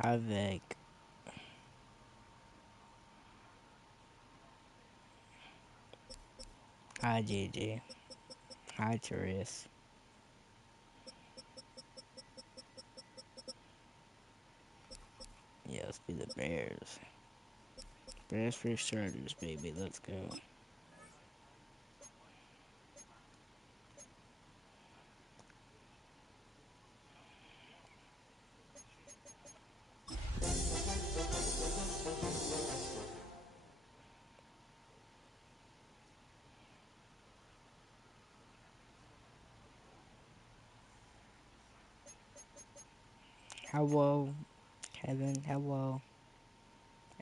Avec. Hi, Gigi. Hi, Therese. Yeah, let's be the Bears. Bears for starters, baby. Let's go. Hello, Kevin. Hello.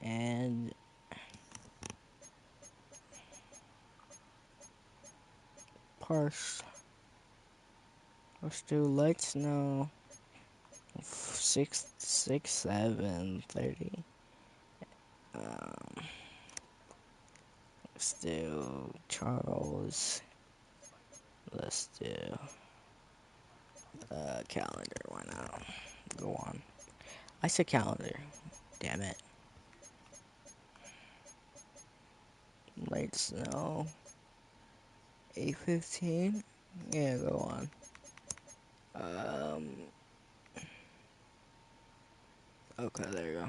And Parse. Let's do Y2xo 66730. Um, let's do Charles. Let's do calendar. Why not? Go on. I said calendar. Damn it. Y2xo 815. Yeah, go on. Okay, there you go.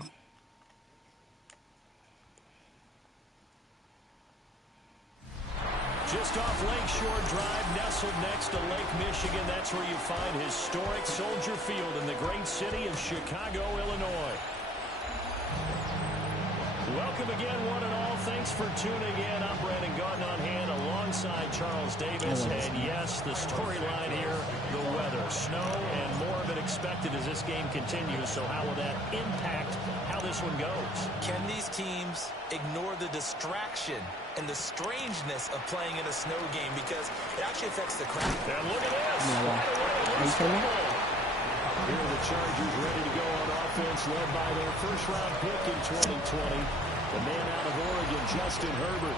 Just off Lakeshore Drive, nestled next to Lake Michigan. That's where you find historic Soldier Field in the great city of Chicago, Illinois. Welcome again, one and all. Thanks for tuning in. I'm Brandon Gautin on hand alongside Charles Davis. And yes, the storyline here, the weather, snow, and more of it expected as this game continues. So how will that impact how this one goes? Can these teams ignore the distraction and the strangeness of playing in a snow game, because it actually affects the crowd? And look at this. Are you kidding me? Here are the Chargers ready to go on offense, led by their first-round pick in 2020, the man out of Oregon, Justin Herbert.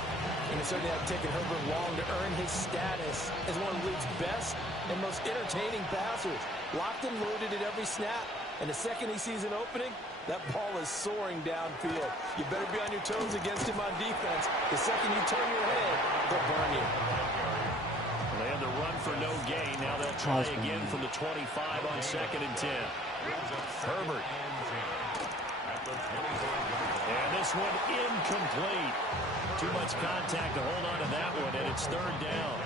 And it certainly hasn't taken Herbert long to earn his status as one of the league's best and most entertaining passers. Locked and loaded at every snap. And the second he sees an opening, that ball is soaring downfield. You better be on your toes against him on defense. The second you turn your head, they'll burn you. They had the run for no gain. Now they'll try again from the 25 on 2nd and 10. Herbert. And this one incomplete. Too much contact to hold on to that one, and it's 3rd down.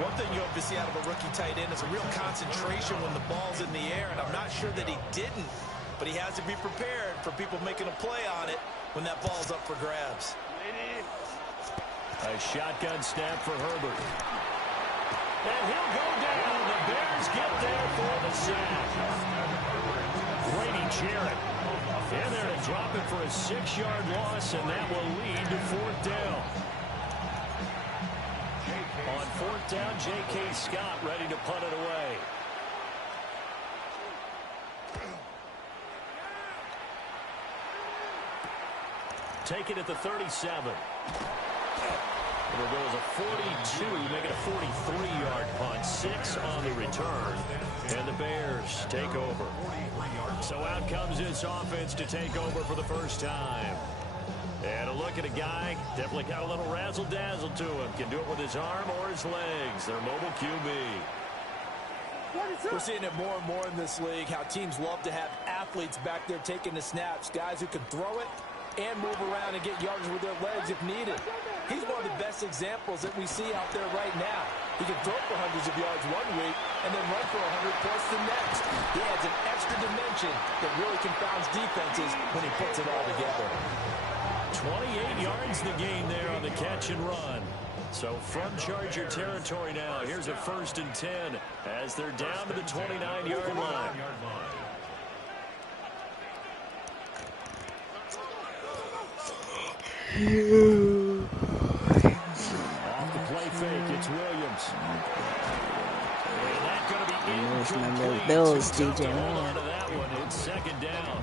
One thing you hope to see out of a rookie tight end is a real concentration when the ball's in the air, and I'm not sure that he didn't, but he has to be prepared for people making a play on it when that ball's up for grabs. A shotgun snap for Herbert. And he'll go down. The Bears get there for the sack. Brady Jarrett in there to drop it for a 6-yard loss, and that will lead to 4th down. On 4th down, J.K. Scott ready to punt it away. Take it at the 37. It'll go as a 42, make it a 43-yard punt. 6 on the return. And the Bears take over. So out comes this offense to take over for the first time. And a look at a guy, definitely got a little razzle-dazzle to him. Can do it with his arm or his legs. Their mobile QB. We're seeing it more and more in this league, how teams love to have athletes back there taking the snaps, guys who can throw it and move around and get yards with their legs if needed. He's one of the best examples that we see out there right now. He can throw for hundreds of yards one week and then run for 100 plus the next. He adds an extra dimension that really confounds defenses when he puts it all together. 28 yards the gain there on the catch and run. So from Charger territory now, here's a 1st and 10 as they're down to the 29-yard line. Off the play fake, it's Williams. And that's going to be incomplete. Bills, Tough DJ to hold Moore. on to that one. It's 2nd down.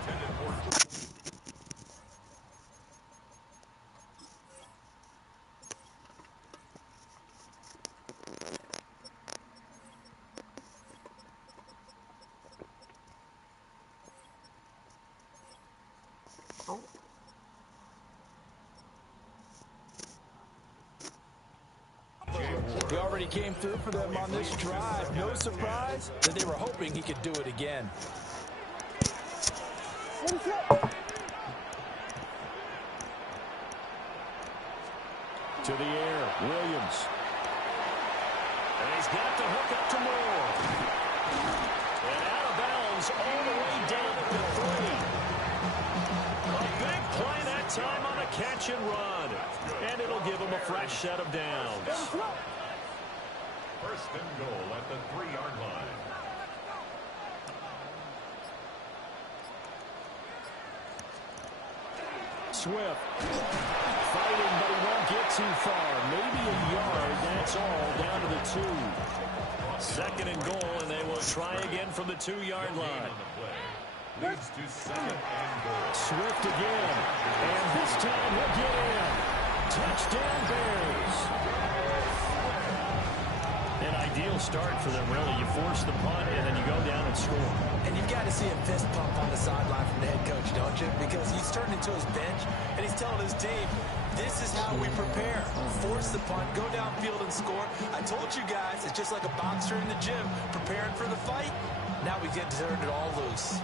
already came through for them on this drive. No surprise that they were hoping he could do it again. To the air, Williams. And he's got the hook up to Moore. And out of bounds all the way down at the 3. A big play that time on a catch and run. And it'll give him a fresh set of downs. First and goal at the 3-yard line. Swift fighting, but he won't get too far. Maybe a yard, that's all, down to the 2. Second and goal, and they will try again from the 2-yard line. Leads to second and goal. Swift again, and this time he'll get in. Touchdown Bears. An ideal start for them, really. You force the punt, and then you go down and score. And you've got to see a fist pump on the sideline from the head coach, don't you? Because he's turned into his bench, and he's telling his team, this is how we prepare. Force the punt, go downfield and score. I told you guys, it's just like a boxer in the gym, preparing for the fight. Now we get to turn it all loose.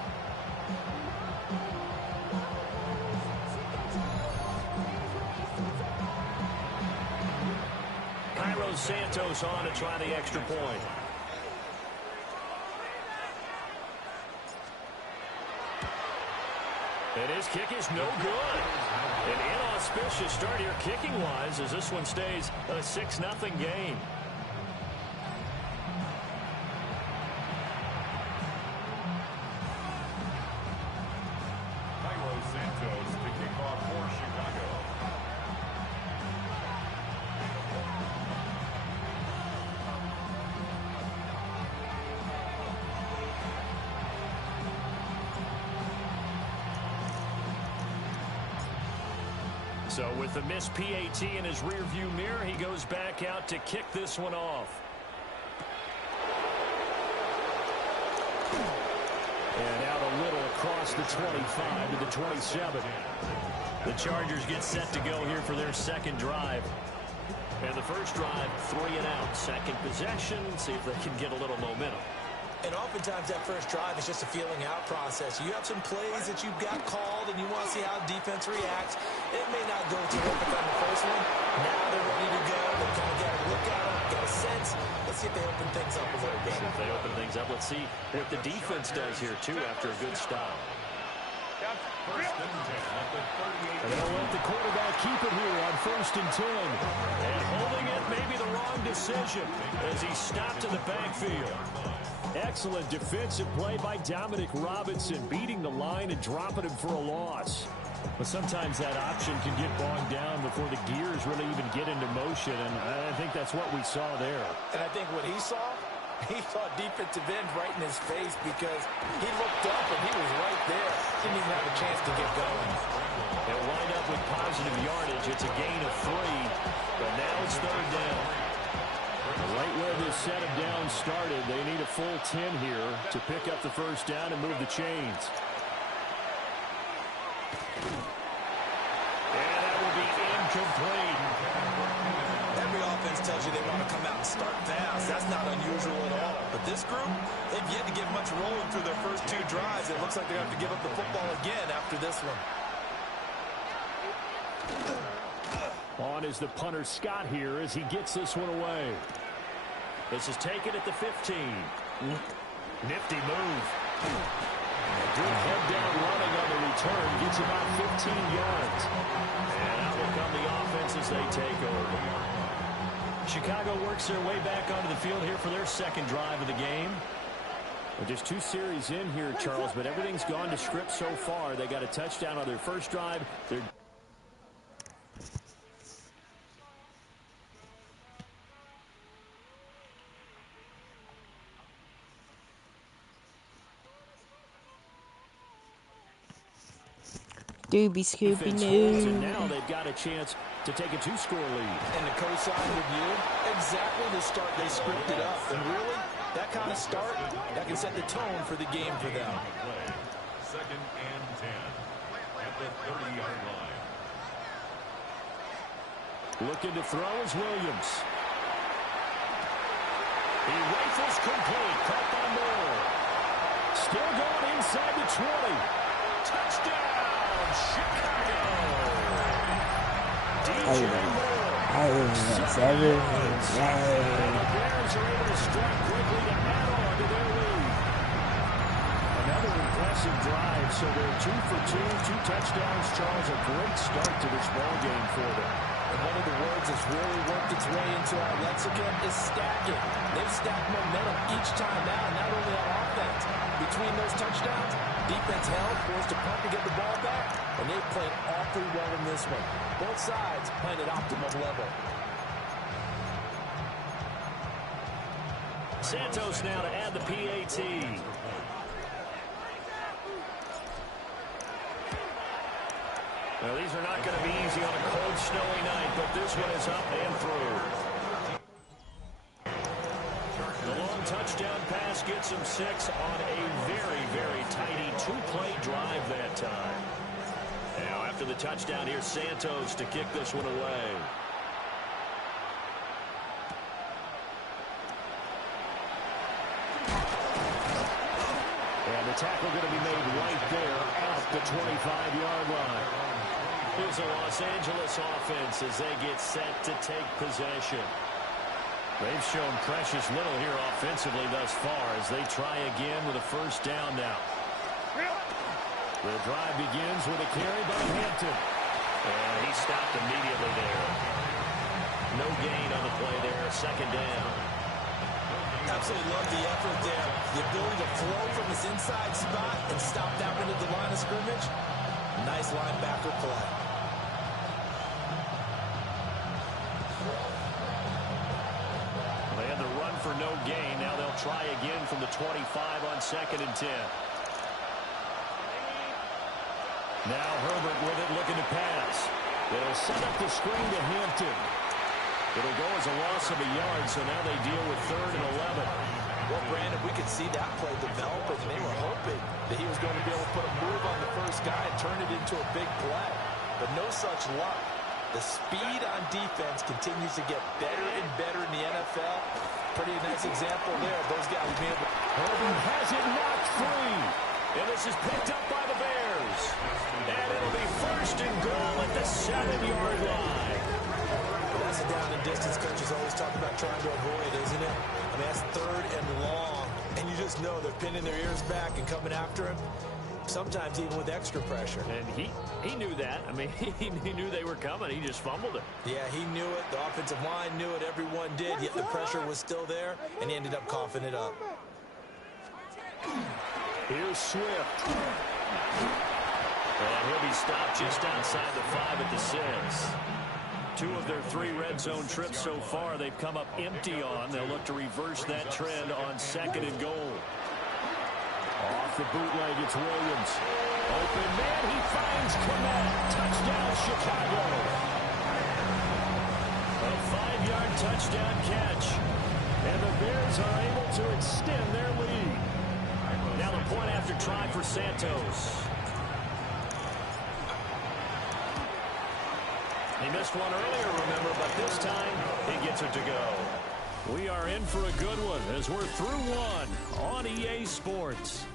Y2xo Santos on to try the extra point. And his kick is no good. An inauspicious start here kicking-wise as this one stays a 6-0 game. Y2xo Santos to kick off for Chicago. So with the missed PAT in his rearview mirror, he goes back out to kick this one off. And out a little across the 25 to the 27. The Chargers get set to go here for their second drive. And the first drive, 3 and out. Second possession, see if they can get a little momentum. And oftentimes that first drive is just a feeling out process. You have some plays that you've got called and you want to see how defense reacts. It may not go terrific on the first one. Now they're ready to go. They kind of got a look at them, got a sense. Let's see if they open things up a little bit. See if they open things up. Let's see what the defense does here, too, after a good stop. First and 10 at the 38. And they'll let the quarterback keep it here on first and 10. And holding it may be the wrong decision as he stopped in the backfield. Excellent defensive play by Dominic Robinson, beating the line and dropping him for a loss. But sometimes that option can get bogged down before the gears really even get into motion, and I think that's what we saw there. And I think what he saw defensive end right in his face because he looked up and he was right there. Didn't even have a chance to get going. They'll wind up with positive yardage. It's a gain of 3, but now it's third down. Right where this set of downs started, they need a full 10 here to pick up the first down and move the chains. And that will be incomplete. Every offense tells you they want to come out and start fast. That's not unusual at all. But this group, they've yet to get much rolling through their first 2 drives. It looks like they're going to have to give up the football again after this one. On is the punter Scott here as he gets this one away. This is taken at the 15. Nifty move. Good head down running on the return. Gets about 15 yards. And out will come the offense as they take over. Chicago works their way back onto the field here for their second drive of the game. Well, just 2 series in here, Charles, but everything's gone to script so far. They got a touchdown on their first drive. They're Doobie Scooby and Doo. now they've got a chance to take a 2-score lead. And the cosign with you, exactly the start they scripted up. And really, that kind of start, that can set the tone for the game for them. Second and 10 at the 30-yard line. Looking to throw is Williams. He rifles complete. Caught by Moore. Still going inside the 20. Touchdown, Chicago. DJ Moore. 7 yards. And the Bears are able to strike quickly to add on to their lead. Another impressive drive. So they're 2 for 2, 2 touchdowns. Charles, a great start to this ball game for them. And one of the words that's really worked its way into our lexicon is stacking. They've stacked momentum each time out, not only on offense. Between those touchdowns, defense held, forced to punt to get the ball back, and they've played awfully well in this one. Both sides playing at optimum level. Santos now to add the PAT. Well, these are not going to be easy on a cold, snowy night, but this one is up and through. The long touchdown pass gets him 6 on a very, very tidy 2-play drive that time. Now, after the touchdown, here's Santos to kick this one away. And the tackle going to be made right there at the 25-yard line. Here's a Los Angeles offense as they get set to take possession. They've shown precious little here offensively thus far as they try again with a first down now. The drive begins with a carry by Hampton. And he stopped immediately there. No gain on the play there. Second down. Absolutely love the effort there. The ability to flow from his inside spot and stop down into the line of scrimmage. Nice linebacker play. They had the run for no gain. Now they'll try again from the 25 on 2nd and 10. Now Herbert with it, looking to pass. They'll set up the screen to Hampton. It'll go as a loss of a yard, so now they deal with 3rd and 11. Well, Brandon, we could see that play developing, and they were hoping that he was going to be able to put a move on the first guy and turn it into a big play. But no such luck. The speed on defense continues to get better and better in the NFL. Pretty nice example there. Those guys being able to... Herbert has it knocked free. And this is picked up by the Bears. And it'll be 1st and goal at the 7-yard line. Well, that's a down and distance coaches always talk about trying to avoid, isn't it? I mean, that's 3rd and long. And you just know they're pinning their ears back and coming after him. Sometimes even with extra pressure. And he knew that. I mean, he knew they were coming. He just fumbled it. Yeah, he knew it. The offensive line knew it. Everyone did. Yet the pressure was still there, and he ended up coughing it up. Here's Swift. And he'll be stopped just outside the 5 at the 6. 2 of their 3 red zone trips so far they've come up empty on. They'll look to reverse that trend on 2nd and goal. Off the bootleg, it's Williams. Open man, he finds Komet. Touchdown, Chicago. A 5-yard touchdown catch. And the Bears are able to extend their lead. Now the point after try for Santos. He missed one earlier, remember, but this time he gets it to go. We are in for a good one as we're through one on EA Sports.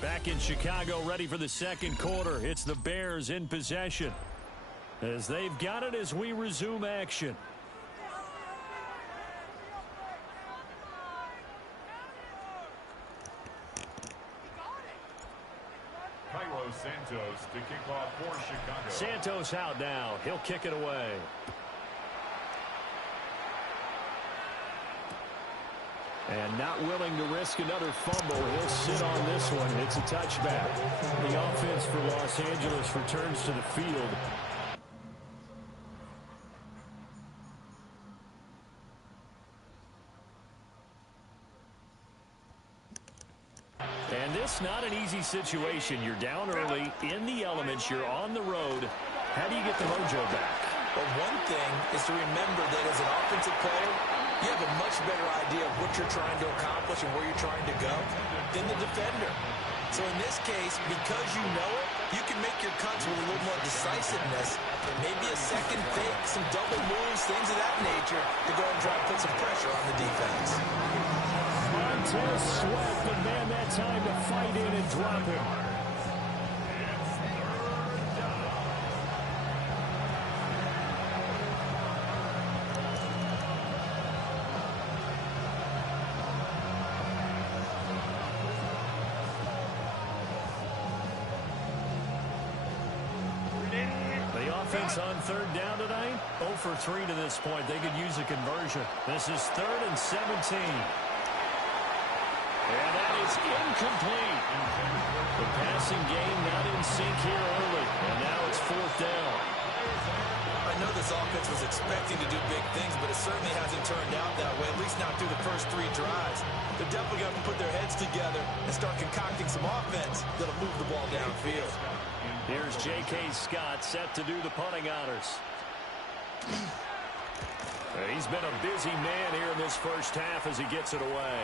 Back in Chicago, ready for the 2nd quarter. It's the Bears in possession as they've got it as we resume action. Y2xo Santos to kick off for Chicago. Santos out now. He'll kick it away. And not willing to risk another fumble. He'll sit on this one. It's a touchback. The offense for Los Angeles returns to the field. And this not an easy situation. You're down early, in the elements, you're on the road. How do you get the mojo back? But one thing is to remember that as an offensive player, You have a much better idea of what you're trying to accomplish and where you're trying to go than the defender. So in this case, because you know it, you can make your cuts with a little more decisiveness. Maybe a second fake, some double moves, things of that nature to go and try and put some pressure on the defense. Montez Sweat, but man, that time to fight in and drop him. Offense on third down tonight. 0 for 3 to this point. They could use a conversion. This is 3rd and 17. And that is incomplete. The passing game not in sync here early. And now it's 4th down. I know this offense was expecting to do big things, but it certainly hasn't turned out that way, at least not through the first 3 drives. They're definitely going to put their heads together and start concocting some offense that'll move the ball downfield. Here's J.K. Scott set to do the punting honors. He's been a busy man here in this first half as he gets it away.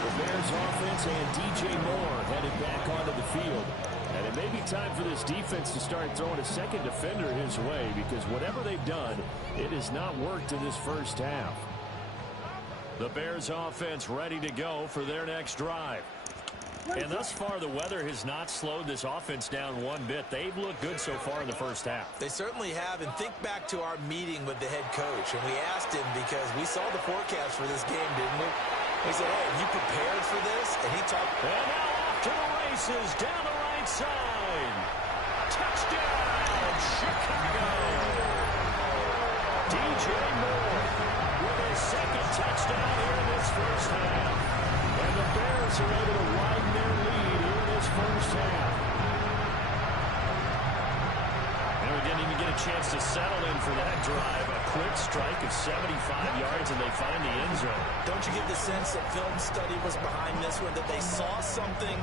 The Bears offense and DJ Moore headed back onto the field. And it may be time for this defense to start throwing a second defender his way, because whatever they've done, it has not worked in this first half. The Bears offense ready to go for their next drive. And thus far, the weather has not slowed this offense down one bit. They've looked good so far in the first half. They certainly have. And think back to our meeting with the head coach. And we asked him, because we saw the forecast for this game, didn't we? We said, hey, have you prepared for this? And he talked. And now off to the races down the right side. Touchdown, Chicago. DJ Moore with his second touchdown here in this first half. And the Bears are able to widen their lead here in this first half. And we didn't even get a chance to settle in for that drive. A quick strike of 75 yards, and they find the end zone. Don't you get the sense that film study was behind this one, that they saw something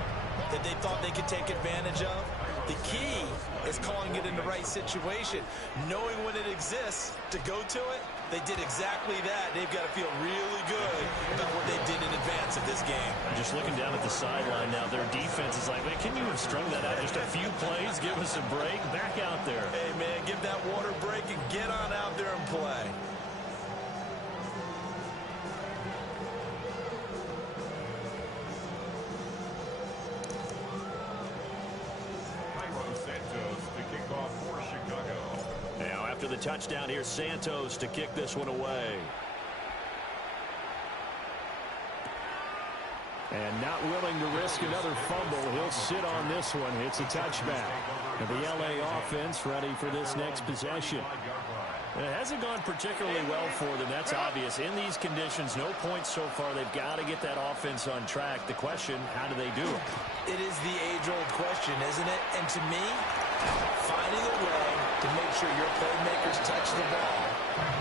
that they thought they could take advantage of? The key is calling it in the right situation, knowing when it exists to go to it. They did exactly that. They've got to feel really good about what they did in advance of this game. Just looking down at the sideline now, their defense is like, man, can you have strung that out just a few plays? Give us a break. Back out there. Hey, man, give that water break and get on out there and play. After the touchdown, here's Santos to kick this one away. And not willing to risk another fumble, he'll sit on this one. It's a touchback. And the LA offense ready for this next possession. It hasn't gone particularly well for them, that's obvious. In these conditions, no points so far. They've got to get that offense on track. The question, how do they do it? It is the age-old question, isn't it? And to me, finding a way to make sure your playmakers touch the ball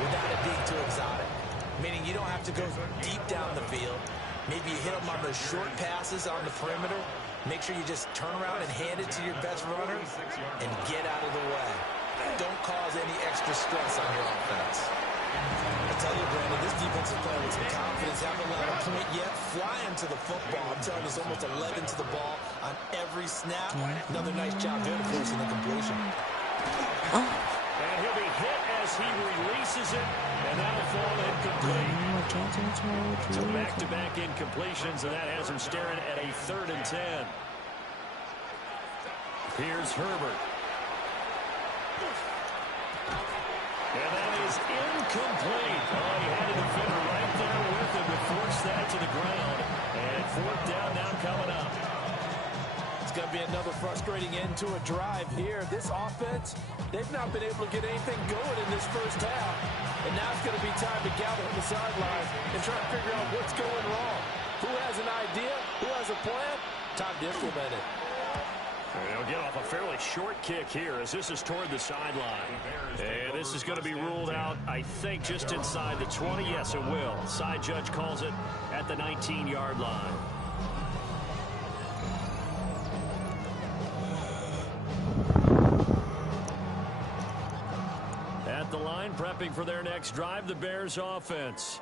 without it being too exotic. Meaning you don't have to go deep down the field. Maybe you hit them on those short passes on the perimeter. Make sure you just turn around and hand it to your best runner and get out of the way. Don't cause any extra stress on your offense. I tell you, Brandon, this defense is playing with some confidence. Haven't allowed a point yet. Flying to the football. I'm telling you, it's almost 11 to the ball on every snap. Another nice job there to force in the completion. And he'll be hit as he releases it, and that'll fall incomplete. So back-to-back incompletions, and that has him staring at a 3rd and 10. Here's Herbert. And that is incomplete. Oh, he had a defender right there with him to force that to the ground. And 4th down now coming up. It's going to be another frustrating end to a drive here. This offense, they've not been able to get anything going in this first half. And now it's going to be time to gather on the sidelines and try to figure out what's going wrong. Who has an idea? Who has a plan? Time to implement it. They'll get off a fairly short kick here as this is toward the sideline. And this is going to be ruled out, I think, just inside the 20. Yes, it will. Side judge calls it at the 19-yard line. line, prepping for their next drive, the Bears offense.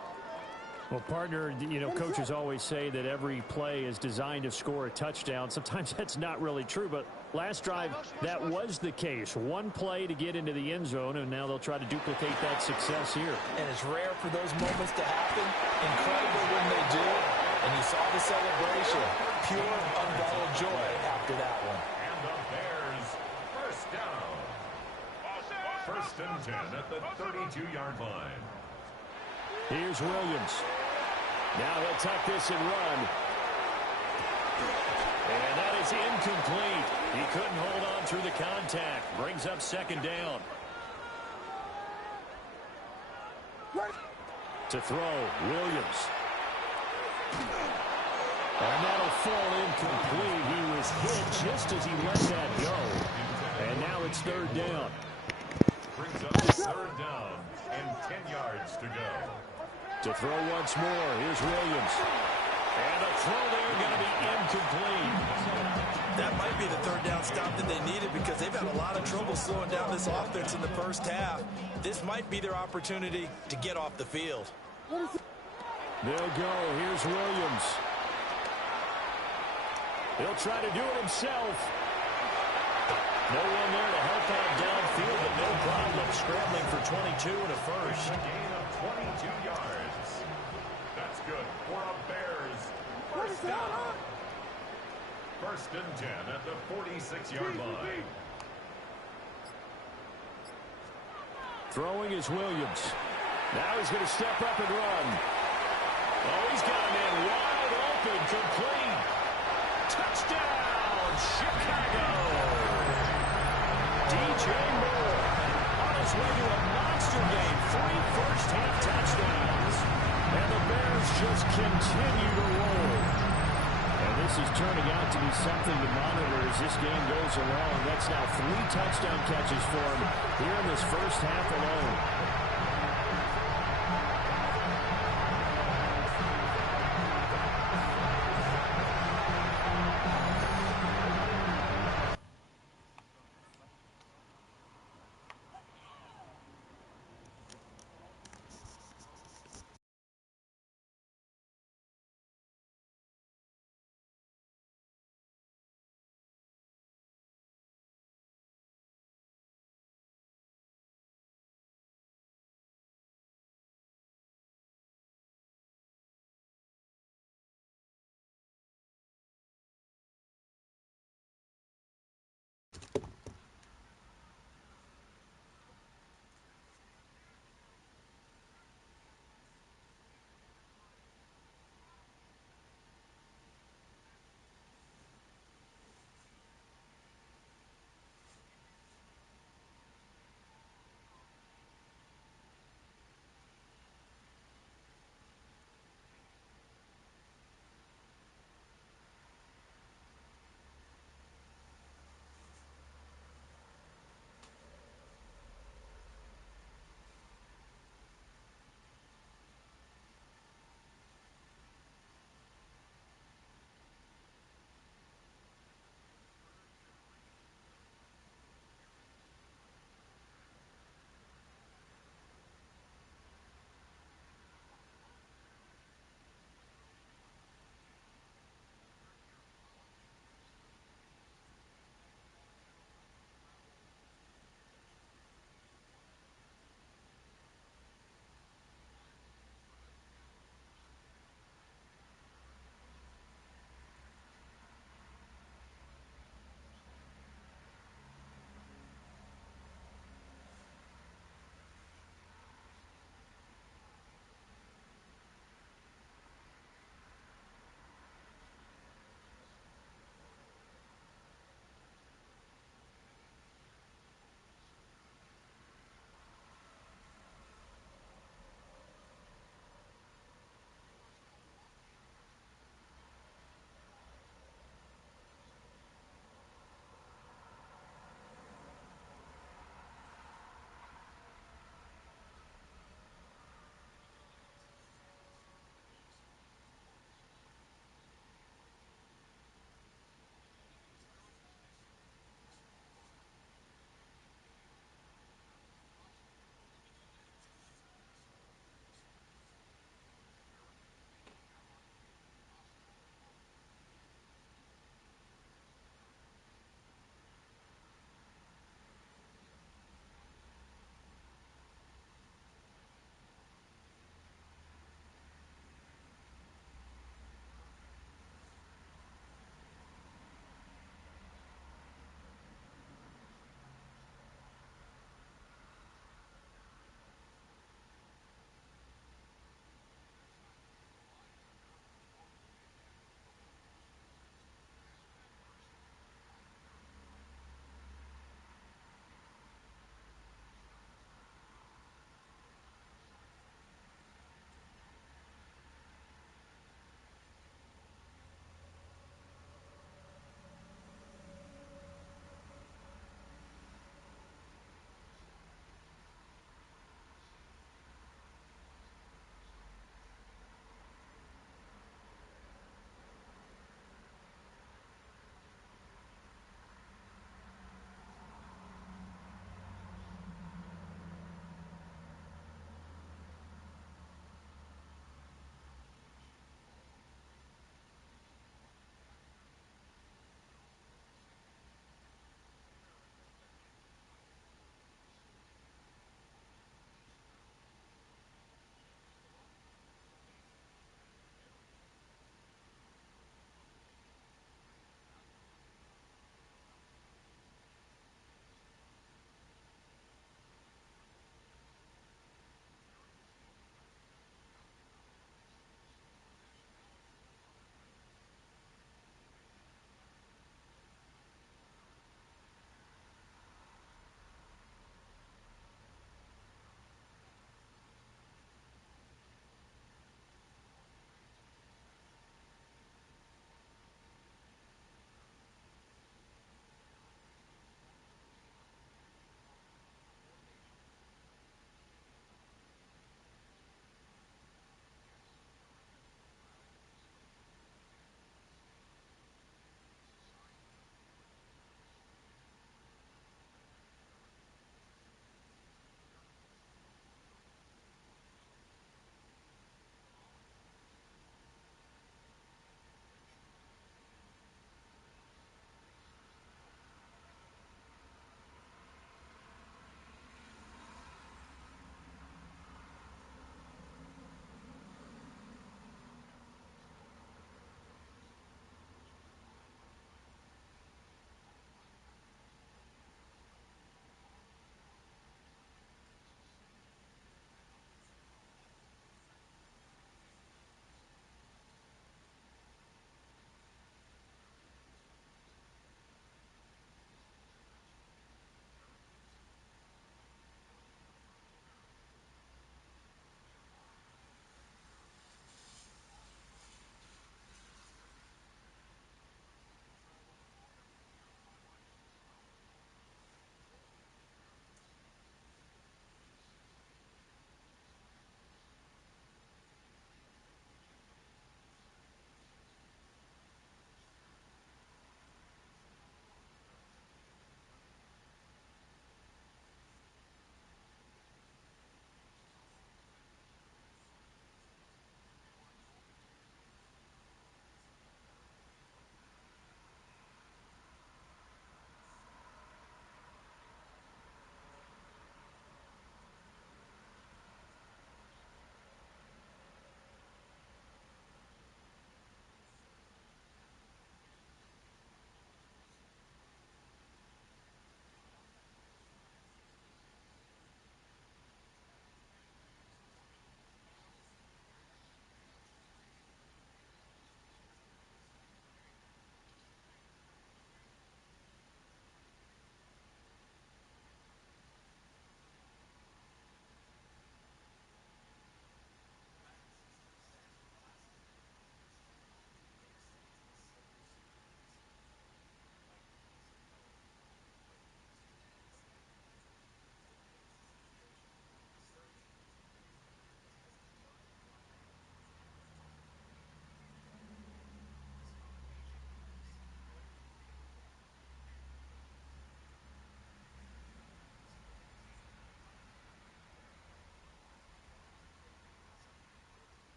Well, partner, you know, coaches always say that every play is designed to score a touchdown. Sometimes that's not really true, but last drive, that was the case. One play to get into the end zone, and now they'll try to duplicate that success here. And it's rare for those moments to happen. Incredible when they do. And you saw the celebration. Pure, unbridled joy after that one. And the Bears first down. First and 10 at the 32-yard line. Here's Williams. Now he'll tuck this and run. And that is incomplete. He couldn't hold on through the contact. Brings up second down. To throw, Williams. And that'll fall incomplete. He was hit just as he let that go. And now it's third down. Brings up third down and 10 yards to go. To throw once more, here's Williams. And a throw there going to be incomplete. That might be the third down stop that they needed because they've had a lot of trouble slowing down this offense in the first half. This might be their opportunity to get off the field. They'll go. Here's Williams. He'll try to do it himself. No one there to help out downfield, but no problem scrambling for 22 and a first. A gain of 22 yards. That's good for a Bears first down. First and 10 at the 46-yard line. Throwing is Williams. Now he's going to step up and run. Oh, he's got a man wide open, complete. Touchdown, Chicago. DJ Moore on his way to a monster game. 3 first-half touchdowns. And the Bears just continue to roll. And this is turning out to be something to monitor as this game goes along. That's now 3 touchdown catches for him here in this first half alone.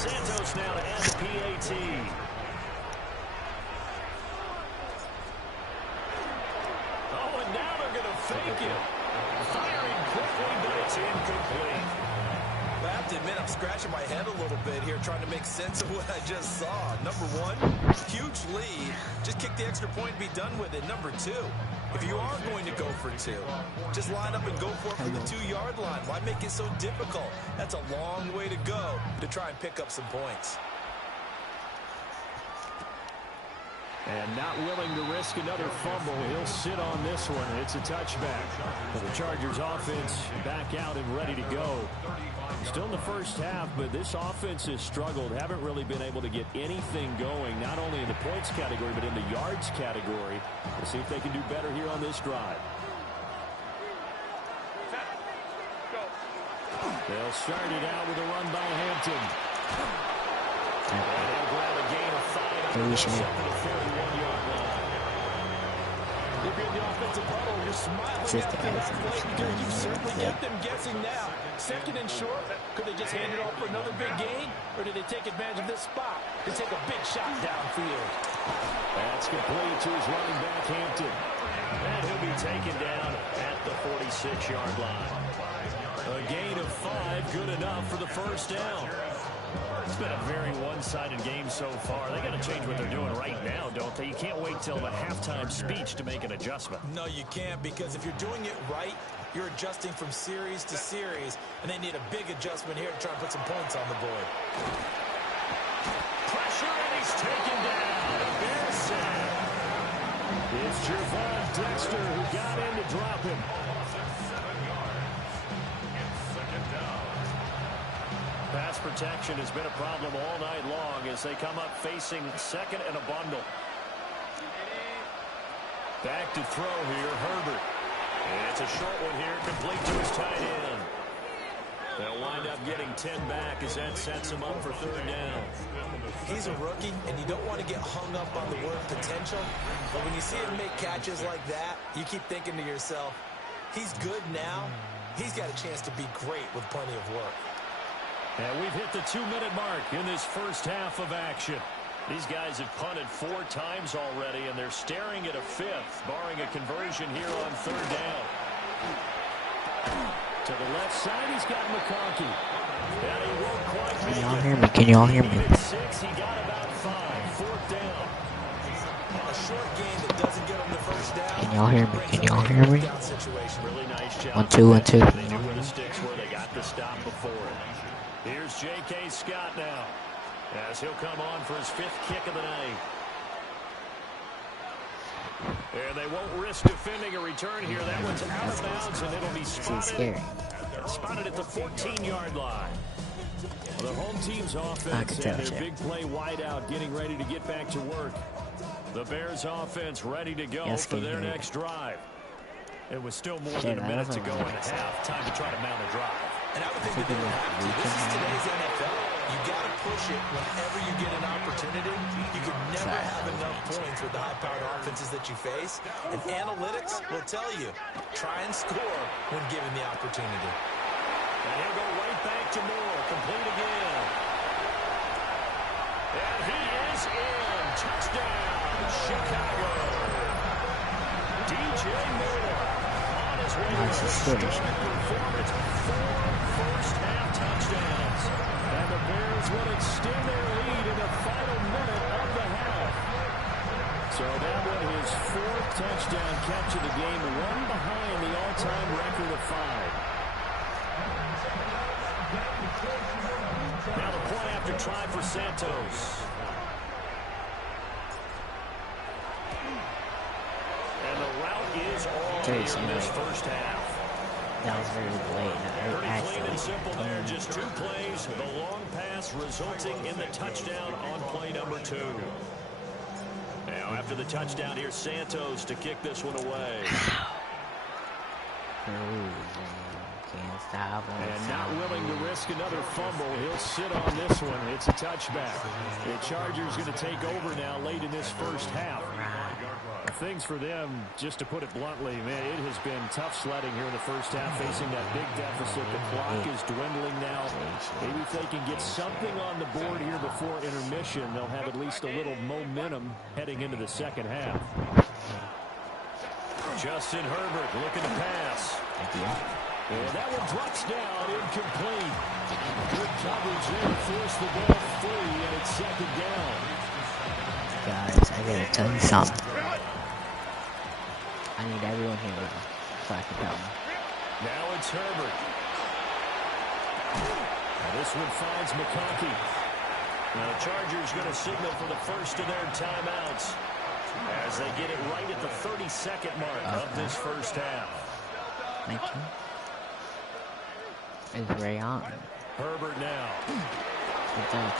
Santos now to add the PAT. Oh, and now they're going to fake it. Firing quickly, but it's incomplete. I have to admit, I'm scratching my head a little bit here trying to make sense of what I just saw. Number one, huge lead. Just kick the extra point and be done with it. Number two, if you are going to go for two, just line up and go for it from the 2-yard line. Why make it so difficult? That's a long way to go to try and pick up some points. And not willing to risk another fumble. He'll sit on this one. It's a touchback. The Chargers offense back out and ready to go. Still in the first half, but this offense has struggled. Haven't really been able to get anything going, not only in the points category, but in the yards category. We'll see if they can do better here on this drive. They'll start it out with a run by Hampton. And they'll grab a gain of 5 on the 41-yard line. If you're in the offensive huddle, you're smiling at them because you certainly get them guessing now. Second and short, could they just hand it off for another big gain? Or did they take advantage of this spot to take a big shot downfield? That's complete to his running back, Hampton. And he'll be taken down at the 46-yard line. A gain of 5, good enough for the first down. It's been a very one-sided game so far. They got to change what they're doing right now, don't they? You can't wait till the halftime speech to make an adjustment. No, you can't, because if you're doing it right, you're adjusting from series to series, and they need a big adjustment here to try and put some points on the board. Pressure, and he's taken down. Bears sack. It's Javon Dexter who got in to drop him. Pass protection has been a problem all night long as they come up facing second and a bundle. Back to throw here, Herbert. And it's a short one here, complete to his tight end. They'll wind up getting 10 back as that sets him up for third down. He's a rookie, and you don't want to get hung up on the word potential. But when you see him make catches like that, you keep thinking to yourself, he's good now. He's got a chance to be great with plenty of work. And we've hit the 2-minute mark in this first half of action. These guys have punted 4 times already, and they're staring at a 5th, barring a conversion here on third down. To the left side, he's got McConkey. And he won't quite make Can y'all it. hear me? Can y'all hear me? 6, he got about 5. Fourth down. A short gain that doesn't get him the first down. Can y'all hear me? Can y'all hear me? Really nice job. 1 2 1 2. They knew where the sticks were. They got the stop before it. Here's J.K. Scott now, as he'll come on for his 5th kick of the night. And they won't risk defending a return here. That one's out of bounds, and it'll be spotted at the 14-yard line. The home team's offense and their big play wideout getting ready to get back to work. The Bears offense ready to go for their next drive. It was still more than a minute to go in the half. Time to try to mount a drive. And I would think that they would have to. This is today's NFL. You got to push it whenever you get an opportunity. You can never have enough points with the high-powered offenses that you face. And analytics will tell you, try and score when given the opportunity. And he'll go right back to Moore. Complete again. And he is in. Touchdown, Chicago. DJ Moore on his way to his starting performance. 4 first-half touchdowns. And the Bears will extend their lead in the final minute of the half. So that one, his 4th touchdown catch of the game, 1 behind the all-time record of 5. Now the point after try for Santos. And the route is all here in this first half. That was very late. Pretty clean and simple there. Just 2 plays. The long pass resulting in the touchdown on play number 2. Now after the touchdown, here's Santos to kick this one away. Can't stop him. And not willing to risk another fumble. He'll sit on this one. It's a touchback. The Chargers going to take over now late in this first half. things for them, just to put it bluntly, man, it has been tough sledding here in the first half, facing that big deficit. The clock is dwindling now. Maybe if they can get something on the board here before intermission, they'll have at least a little momentum heading into the second half. Justin Herbert looking to pass. And that one drops down, incomplete. Good coverage there, force the ball free, and it's second down. Guys, I gotta tell you something. I need everyone here now, so I can tell them. Now it's Herbert. Now this one finds McConkey. Now the Chargers going to signal for the first of their timeouts as they get it right at the 32nd mark of this first half. Thank you. It's Ray on. Herbert now. Good job.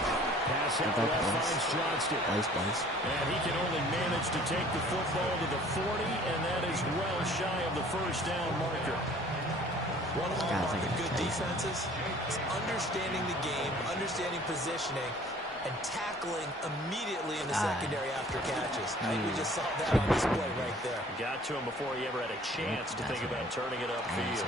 Pass out left finds Johnston. Boys. And he can only manage to take the football to the 40, and that is well shy of the first down marker. One hallmark of good defenses is understanding the game, understanding positioning, and tackling immediately in the secondary after catches. I think we just saw that on display right there. Got to him before he ever had a chance to think about turning it upfield.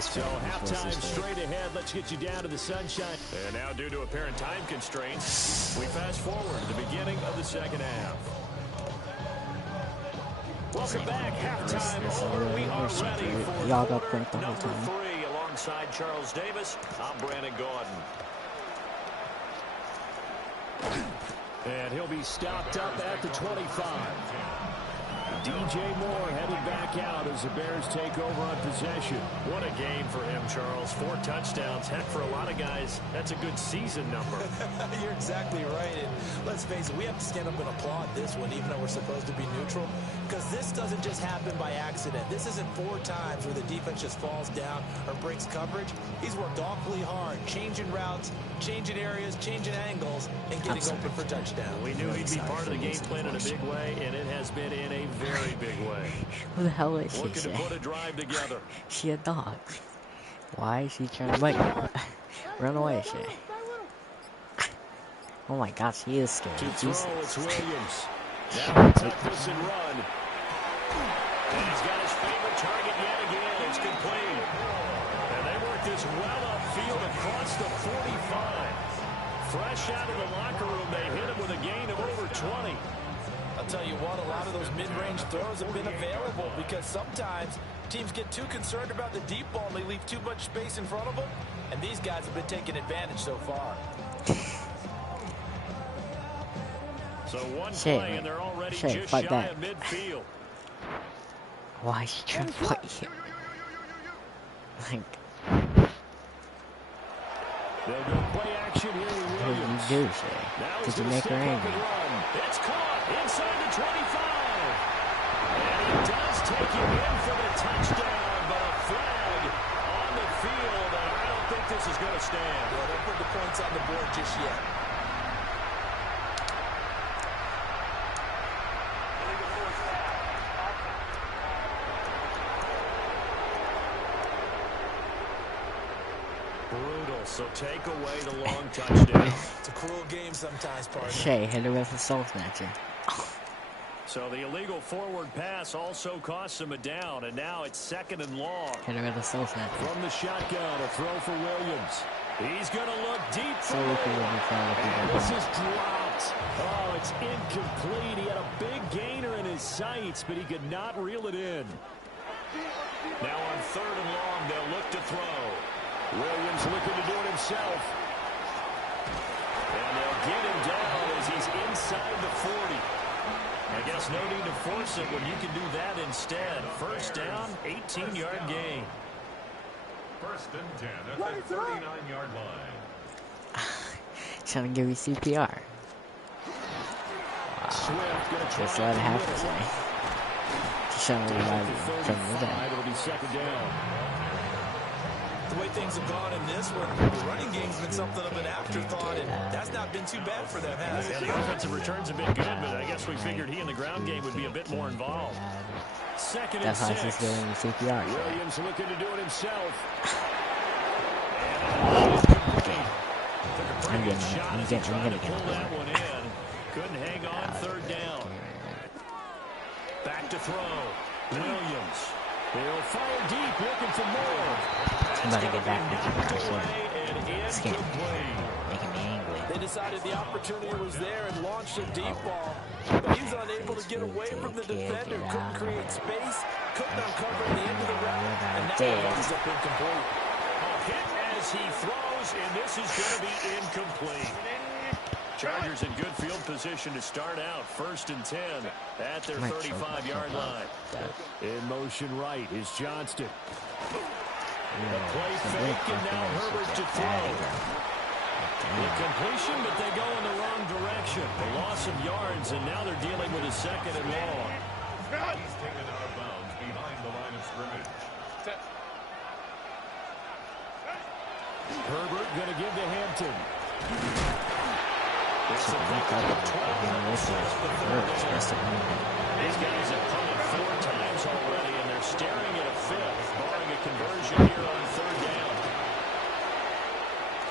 So halftime straight ahead. Let's get you down to the sunshine. And now, due to apparent time constraints, we fast forward to the beginning of the second half. Welcome back. Halftime over. We are ready for number 3 alongside Charles Davis. I'm Brandon Gaudin. And he'll be stopped up at the 25. DJ Moore headed back out as the Bears take over on possession. What a game for him, Charles. 4 touchdowns. Heck, for a lot of guys, that's a good season number. You're exactly right. And let's face it, we have to stand up and applaud this one, even though we're supposed to be neutral, because this doesn't just happen by accident. This isn't 4 times where the defense just falls down or breaks coverage. He's worked awfully hard, changing routes, changing areas, changing angles, and getting open for touchdown. We knew he'd be part of the game plan in a big way, and it has been in a very big way. Who the hell is she? Looking to put a drive together. She a dog. Why is she trying to bite? Run away, Shay. Oh my God, she is scared. To throw, Jesus. it's Williams. Now tuck this and run. And he's got his favorite target yet again. It's complete. And they work this well upfield across the 45. Fresh out of the locker room, they hit him with a gain of over 20. I'll tell you what, a lot of those mid-range throws have been available because sometimes teams get too concerned about the deep ball and they leave too much space in front of them, and these guys have been taking advantage so far. So one play, and they're already just shy of midfield. Why is she trying to fight you? Like, they'll go play action here with what did Williams. you do, Shay? Did you make her angry? It's caught inside the 25. And he does take him in for the touchdown, but a flag on the field, and I don't think this is going to stand. Well, don't put the points on the board just yet. Brutal, so take away the long touchdown. It's a cruel game sometimes, partner. Shay, hit her with a soul snatcher. So the illegal forward pass also costs him a down, and now it's 2nd and long. Hit her with a soul snatcher. From the shotgun, a throw for Williams. He's going to look deep for So looking in front of and people. this is dropped. Oh, it's incomplete. He had a big gainer in his sights, but he could not reel it in. Now on 3rd and long, they'll look to throw. Williams looking to do it himself. And they'll get him down as he's inside the 40. I guess no need to force it when you can do that instead. First down, 18-yard gain. 1st and 10 at the 39-yard line. Trying to give you CPR. Swift going to try Just let it happen, Shay. Just showing me from the day. It'll be 2nd down. The way things have gone in this one, the running game's been something of an afterthought, and that's not been too bad for them, has it? Yeah, the offensive returns have been good, but I guess we figured he in the ground game would be a bit more involved. 2nd and That's why 6. she's doing the CPR. Shay. Williams looking to do it himself. I'm getting Shot as he tried to pull that one in. Couldn't hang on 3rd down. to throw. Williams. He'll fire deep, looking for more. I'm about to get back to It's making me angry. They decided the opportunity was there and launched a deep ball. But he was unable to get away from the defender. Couldn't create space. Couldn't uncover the end of the route. And that one winds up incomplete. Hit as he throws, and this is going to be incomplete. Chargers in good field position to start out. 1st and 10 at their 35-yard line. In motion right is Johnston. The play fake, and now Herbert to throw. The completion, but they go in the wrong direction. A loss of yards, and now they're dealing with a 2nd and long. He's taken out of bounds behind the line of scrimmage. Herbert going to give to Hampton. It's a pickup of 12. These guys have punted 4 times already, and they're staring at a 5th, barring a conversion here on 3rd down.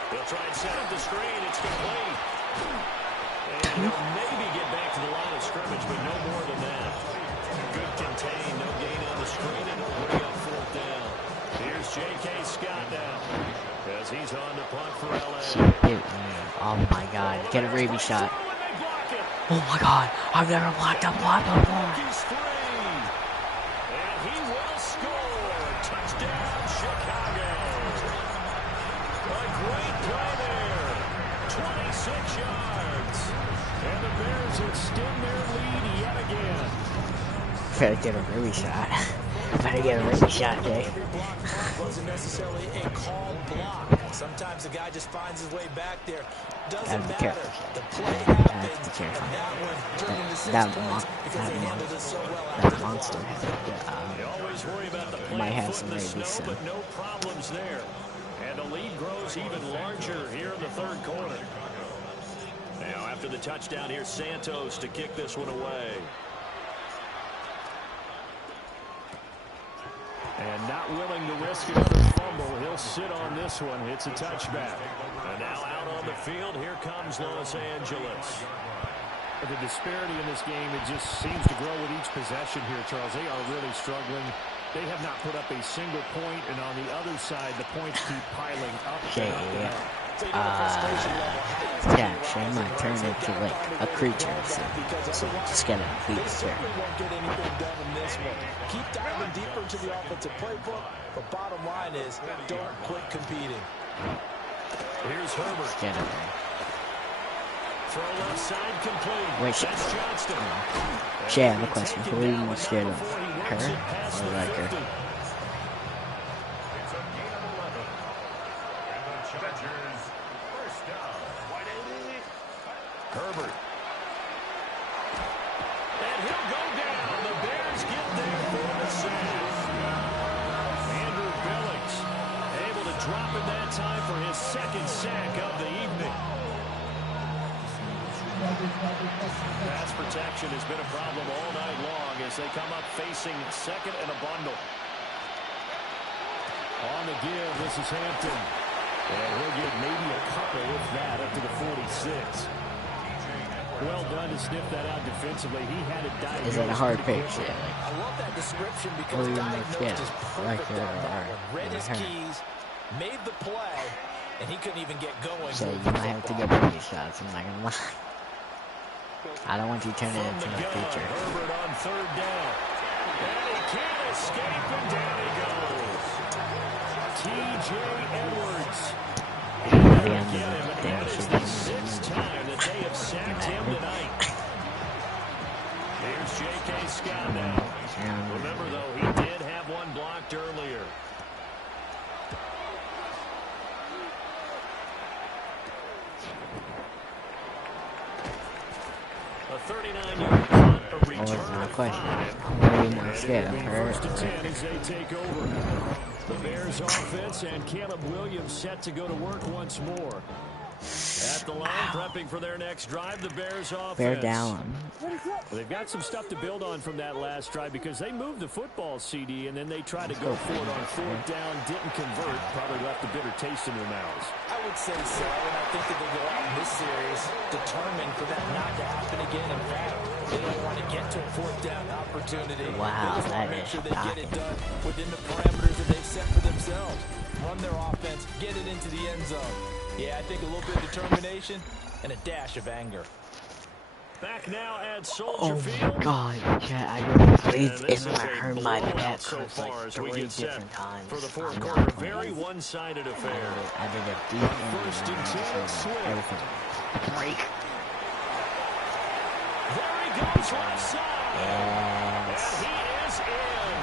They'll try and set up the screen. It's complete. And he'll maybe get back to the line of scrimmage, but no more than that. Good contain, no gain on the screen, and it'll bring up 4th down. Here's J.K. Scott now, as he's on to punt for L.A. Oh my god, get a Raby shot. Oh my god, I've never blocked a block before. And he will score. Touchdown, Chicago. A great play there. 26 yards. And the Bears extend their lead yet again. Better get a Raby shot. Better get a Raby shot, Jay. Every block wasn't necessarily a called block. Sometimes the guy just finds his way back there. Doesn't matter. The play happened. That one turned into 6 points because they handled it so well after the monster. You always worry about the play might have foot some in the Raby, snow, but no problems there. And the lead grows even larger here in the 3rd quarter. Now after the touchdown, here's Santos to kick this one away. And not willing to risk another fumble. He'll sit on this one. It's a touchback. And now out on the field, here comes Los Angeles. The disparity in this game, it just seems to grow with each possession here, Charles. They are really struggling. They have not put up a single point, and on the other side, the points keep piling up and up and up. Yeah, she might turn into like a creature, so just get a complete turn. Keep diving deeper into the offensive playbook, but bottom line is, don't quit competing. Here's Herbert. Get it there. Throw left side complete. Wait, that's Johnston. Shay, I have a question. Who are you more scared of? Her or Riker? It's a gain of 11. And the Chargers, 1st down. Herbert. And he'll go down. The Bears get there for the sack. Andrew Billings able to drop it that time for his 2nd sack of the evening. Pass protection has been a problem all night long as they come up facing 2nd and a bundle. On the give, this is Hampton. And he'll get maybe a couple with that up to the 46. Well done to sniff that out defensively. He had it diagnosed. Is it a hard pick? Yeah, I love that description Who because are you more diagnosed scared is of? perfect Riker on that or one. Read his her? keys, made the play, and he couldn't even get going. So you might have to get Raby shots. I'm not gonna lie. I don't want you turning into a creature. Herbert on 3rd down. And he can't escape, and down he goes. T.J. Edwards. That is the 6th time that they have sacked him tonight. Here's J.K. Scott now. Remember, though, he did have one blocked earlier. A 39-yard punt, a return. Oh, my question. What are you more scared of? Her? 1st and 10 as they take over. The Bears offense and Caleb Williams set to go to work once more. At the line, prepping for their next drive, the Bears offense. Bear down. They've got some stuff to build on from that last drive because they moved the football, CD, and then they tried to go for it on fourth down, didn't convert, probably left a bitter taste in their mouths. I would say so, and I think that they go out in this series determined for that not to happen again. In fact, they don't want to get to a fourth down opportunity. Wow, they just want to that make is sure they get it shocking. done within the parameters that they've set for themselves. Run their offense, get it into the end zone. Yeah, I think a little bit of determination and a dash of anger. Back now at Soldier Oh Field. my god, Chad, I really breathed This in is and I a heard my blowout back so hurts far like as we 3 get set different times. for the fourth I'm quarter. not Very playing. one-sided affair. I did a deep First and 10, Swift. everything. Break. There he goes left side. Yes. And he is in.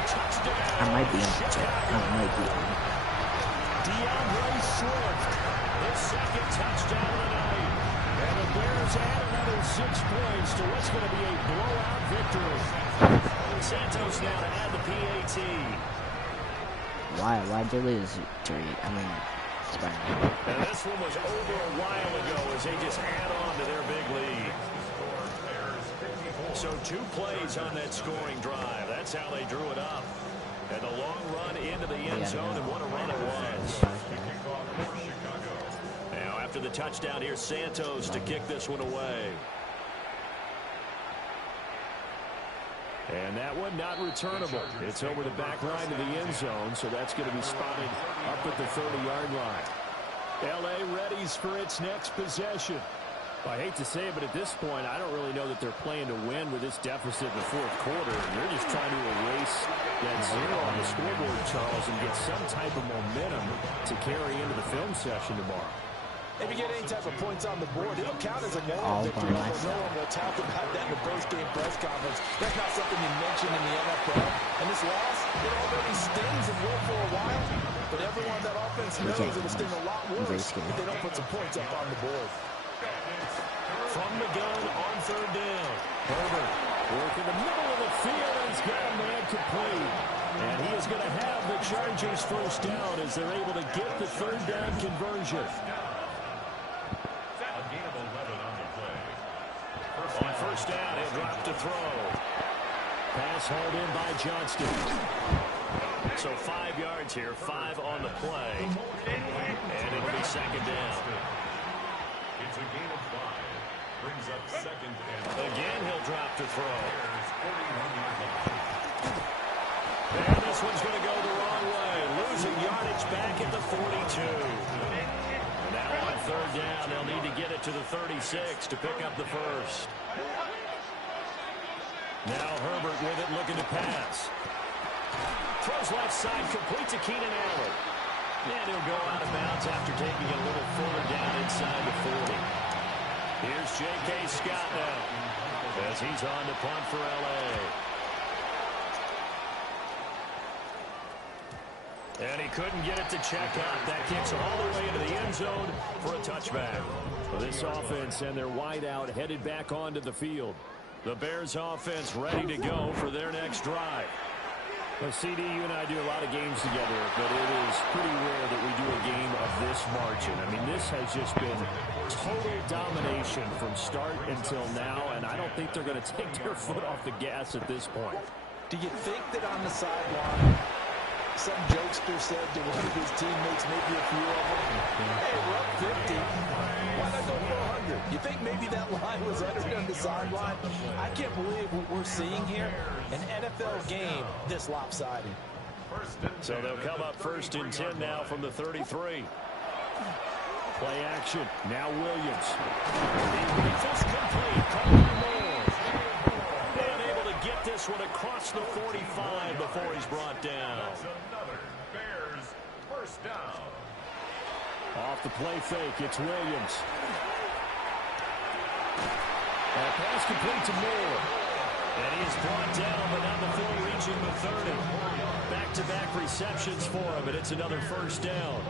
Touchdown. I might be on, Chad. I might be on. DeAndre Swift, his second touchdown of the night. And the Bears add another 6 points to what's going to be a blowout victory. Santos now to add the PAT. Why'd you lose 3? I mean, Spider-Man. And this one was over a while ago as they just add on to their big lead. So 2 plays on that scoring drive. That's how they drew it up. And the long run into the end zone, and what a run it was. Now after the touchdown, here's Santos to kick this one away. And that one not returnable. It's over the back line to the end zone, so that's going to be spotted up at the 30-yard line. L.A. readies for its next possession. I hate to say it, but at this point, I don't really know that they're playing to win with this deficit in the fourth quarter. They're just trying to erase that 0 on the scoreboard, Charles, and get some type of momentum to carry into the film session tomorrow. If you get any type of points on the board, it'll count as a moral All victory. by No myself. one will talk about that in the post-game press conference. That's not something you mention in the NFL. And this loss, it already stings and will for a while. But everyone on that offense knows it'll sting a lot worse if they don't put some points up on the board. From the gun on third down. Herbert working the middle of the field and he's got a man complete. And he is going to have the Chargers first down as they're able to get the third down conversion. On first down, he'll drop to throw. Pass hauled in by Johnston. So 5 yards here, 5 on the play. And it'll be second down. It's a gain of 5. Brings up second and Again, he'll drop to throw. And this one's going to go the wrong way. Losing yardage back at the 42. Now on third down, they'll need to get it to the 36 to pick up the first. Now Herbert with it, looking to pass. Throws left side, complete to Keenan Allen. And he'll go out of bounds after taking it a little further down inside the 40. Here's J.K. Scott now as he's on to punt for L.A. And he couldn't get it to check out. That kicks all the way into the end zone for a touchback. Well, this offense and their wideout headed back onto the field. The Bears offense ready to go for their next drive. Well, CD, you and I do a lot of games together, but it is pretty rare that we do a game of this margin. I mean, this has just been total domination from start until now, and I don't think they're going to take their foot off the gas at this point. Do you think that on the sideline, some jokester said to one of his teammates, maybe a few of them, hey, we're up 50. Why not go for 100? You think maybe that line was uttered on the sideline? I can't believe what we're seeing here. An NFL game this lopsided. So they'll come up first and 10 now from the 33. Play action. Now Williams. The rifle's complete. Colin Moore. And able to get this one across the 45 before he's brought down. That's another Bears first down. Off the play fake, it's Williams. Pass complete to Moore. And he is brought down, but not before reaching the 30. Back-to-back receptions for him, and it's another first down.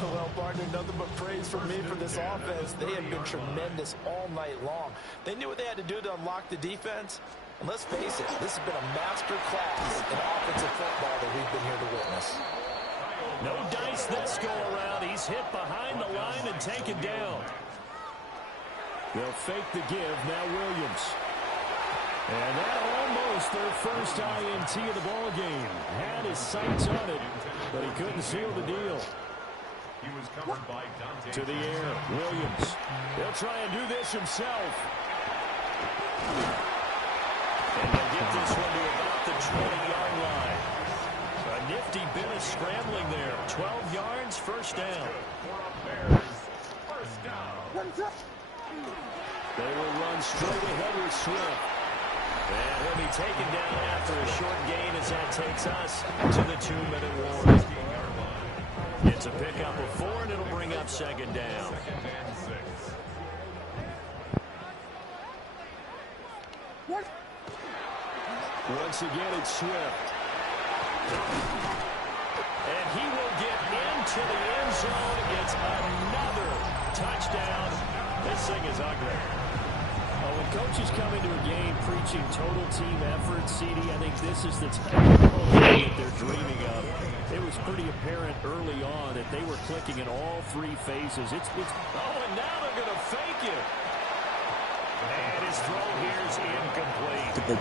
Well, partner, nothing but praise from me for this offense. They have been tremendous all night long. They knew what they had to do to unlock the defense. And let's face it, this has been a master class in offensive football that we've been here to witness. No dice this go around. He's hit behind the line and taken down. They'll fake the give. Now Williams. And that almost their first INT of the ball game. Had his sights on it, but he couldn't seal the deal. He was covered by Dante. To the air, Williams. He'll try and do this himself. And he'll get this one to about the 20-yard line. A nifty bit of scrambling there. 12 yards, first down. First down. They will run straight ahead with Swift. And he'll be taken down after a short gain as that takes us to the 2-minute warning. It's a pickup of 4, and it'll bring up second down. Second and 6. Once again, it's Swift. And he will get into the end zone. Gets another touchdown. This thing is ugly. When coaches come into a game preaching total team effort, CD, I think this is the type of ball game that they're dreaming of. It was pretty apparent early on that they were clicking in all 3 phases. And now they're going to fake it. And his throw here is incomplete.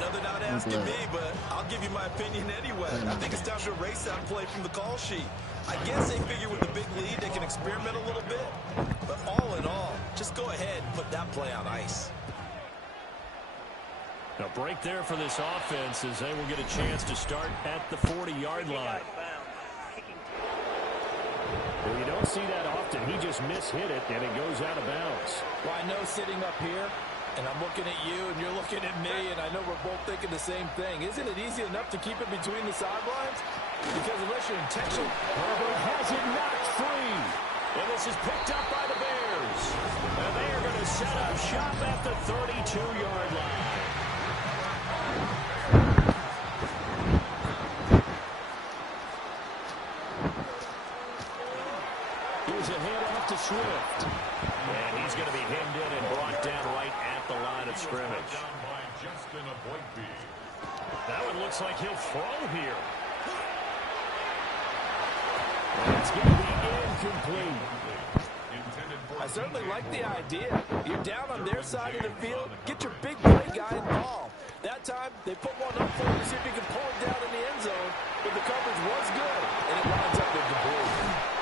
Another not asking me, but I'll give you my opinion anyway. I think it's time to erase that play from the call sheet. I guess they figure with a big lead they can experiment a little bit. But all in all, just go ahead and put that play on ice. A break there for this offense as they will get a chance to start at the 40-yard line. Well, you don't see that often. He just mishit it, and it goes out of bounds. Well, I know sitting up here, and I'm looking at you, and you're looking at me, and I know we're both thinking the same thing. Isn't it easy enough to keep it between the sidelines? Because unless you're intentional, Herbert has it knocked free. And this is picked up by the Bears. And they are going to set up shop at the 32-yard line. Here's a handoff to Swift. And he's going to be hemmed in and brought down right at the line of scrimmage. That one looks like he'll throw here. That's going to be incomplete. I certainly like the idea. You're down on their side of the field. Get your big play guy involved. That time, they put one up for him to see if he can pull it down in the end zone. But the coverage was good, and it lines up incomplete.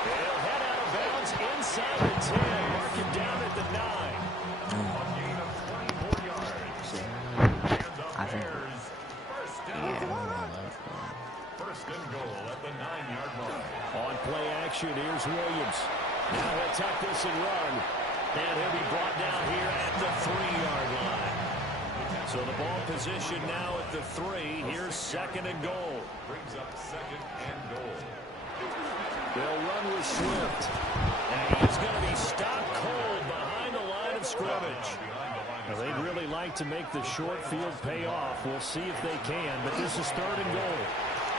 They'll head out of bounds inside the 10. Mark him down at the 9. A gain of 24 yards. I think. First and goal at the 9-yard line. On play action, here's Williams. Now he'll tuck this and run. And he'll be brought down here at the 3-yard line. So the ball position now at the 3. Here's second and goal. Brings up second and goal. They'll run with Swift. And he's going to be stopped cold behind the line of scrimmage. Now, they'd really like to make the short field pay off. We'll see if they can, but this is third and goal.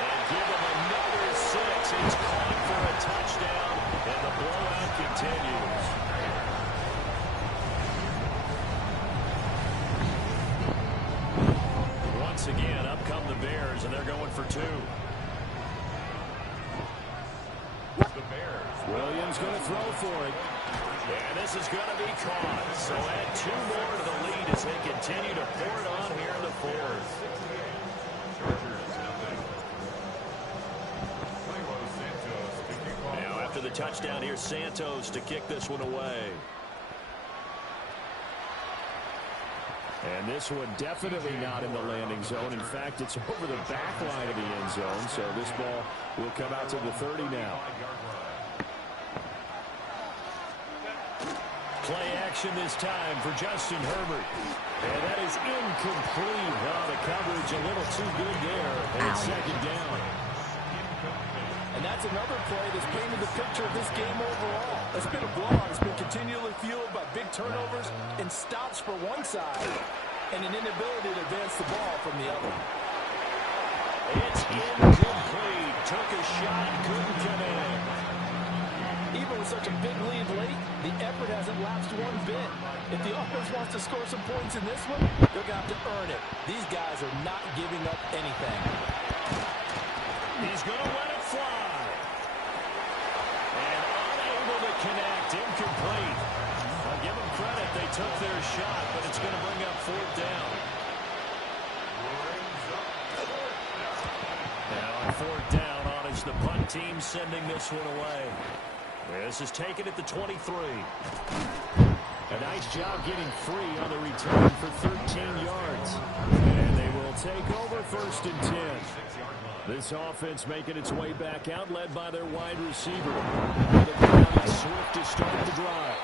And give him another 6. It's caught for a touchdown, and the blowout continues. Once again, up come the Bears, and they're going for 2. The Bears. Williams going to throw for it. And this is going to be caught. So add 2 more to the lead as they continue to pour it on here in the 4th. Now after the touchdown, here's Santos to kick this one away. And this one definitely not in the landing zone. In fact, it's over the back line of the end zone. So this ball will come out to the 30 now. Play action this time for Justin Herbert. And that is incomplete. Oh, the coverage a little too good there. And it's second down. And that's another play that's painted the picture of this game overall. It's been a blowout. It's been continually fueled by big turnovers and stops for one side and an inability to advance the ball from the other. It's incomplete. Took a shot, couldn't come in. Even with such a big lead late, the effort hasn't lapsed one bit. If the offense wants to score some points in this one, they're going to have to earn it. These guys are not giving up anything. He's going to let it fly. And unable to connect. Incomplete. I'll give credit, they took their shot, but it's going to bring up fourth down. Now on fourth down, on is the punt team sending this one away. This is taken at the 23. A nice job getting free on the return for 13 yards. And they will take over first and 10. This offense making its way back out, led by their wide receiver. The crowd is swift to start the drive.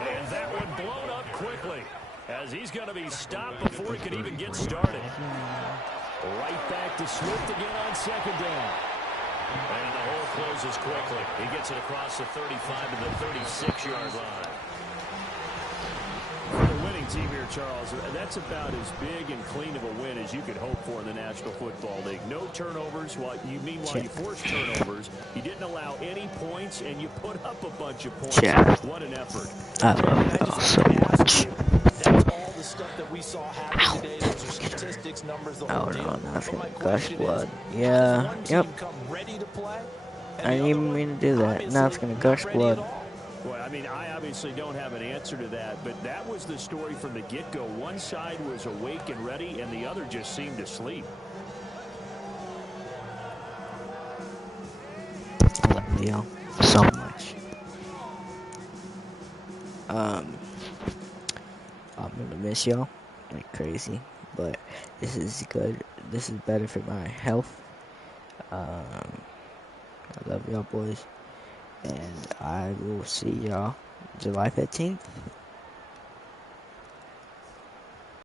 And that one blown up quickly, as he's going to be stopped before he could even get started. Right back to Swift again on second down. And the hole closes quickly. He gets it across the 35 to the 36-yard line. For the winning team here, Charles, that's about as big and clean of a win as you could hope for in the National Football League. No turnovers. Meanwhile, you forced turnovers. You didn't allow any points, and you put up a bunch of points. What an effort. I love y'all so much. That's all the stuff that we saw happen today. Those are statistics, numbers, the whole Oh deal. no, that's But my gonna gush question blood. is, Yeah, how does one yep. team come ready to play, and I the didn't other even one mean to do that. Now it's obviously gonna not gush ready blood. at all? Well, I mean, I obviously don't have an answer to that, but that was the story from the get-go. One side was awake and ready, and the other just seemed to sleep. I love Leo so much. I'm gonna miss y'all like crazy, but this is good. This is better for my health. I love y'all boys, and I will see y'all July 15th.